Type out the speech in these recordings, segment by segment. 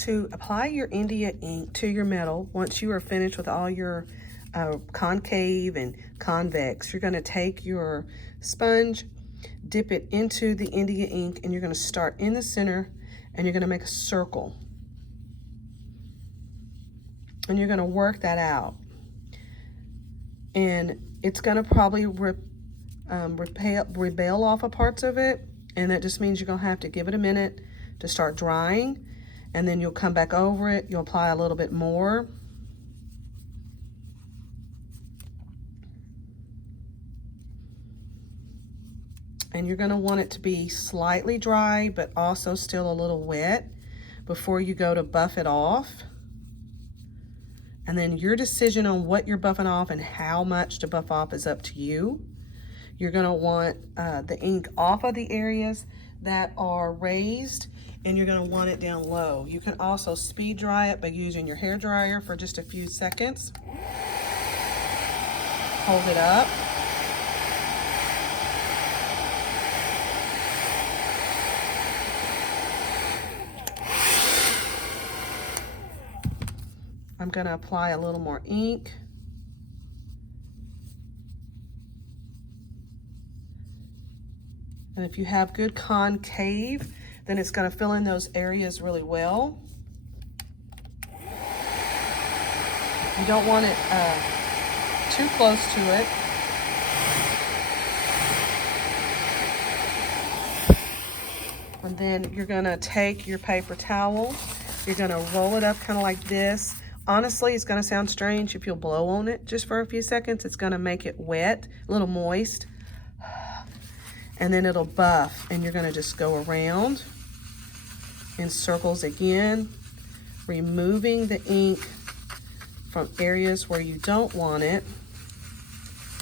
To apply your India ink to your metal, once you are finished with all your concave and convex, you're going to take your sponge, dip it into the India ink, and you're going to start in the center and you're going to make a circle. And you're going to work that out. And it's going to probably rebel off of parts of it, and that just means you're going to have to give it a minute to start drying, and then you'll come back over it, you'll apply a little bit more. And you're going to want it to be slightly dry, but also still a little wet before you go to buff it off. And then your decision on what you're buffing off and how much to buff off is up to you. You're going to want the ink off of the areas that are raised, and you're going to want it down low. You can also speed dry it by using your hair dryer for just a few seconds. Hold it up. I'm going to apply a little more ink. And if you have good concave, then it's going to fill in those areas really well. You don't want it too close to it. And then you're going to take your paper towel. You're going to roll it up kind of like this. Honestly, it's going to sound strange if you'll blow on it just for a few seconds. It's going to make it wet, a little moist. And then it'll buff, and you're going to just go around in circles again, removing the ink from areas where you don't want it,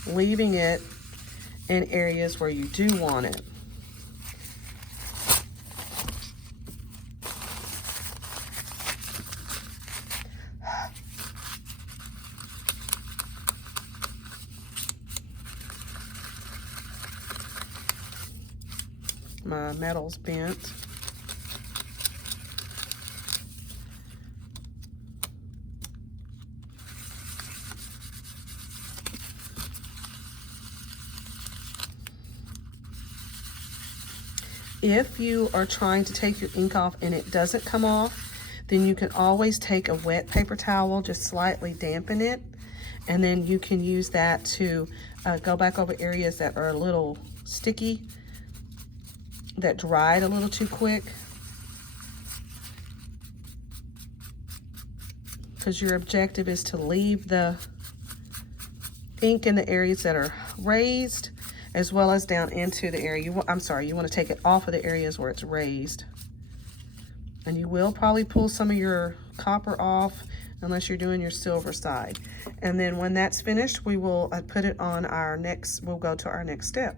leaving it in areas where you do want it. My metal's bent. If you are trying to take your ink off and it doesn't come off, then you can always take a wet paper towel, just slightly dampen it, and then you can use that to go back over areas that are a little sticky, that dried a little too quick, because your objective is to leave the ink in the areas that are raised, as well as down into the area. You want to take it off of the areas where it's raised. And you will probably pull some of your copper off unless you're doing your silver side. And then when that's finished, we will put it on our next, we'll go to our next step.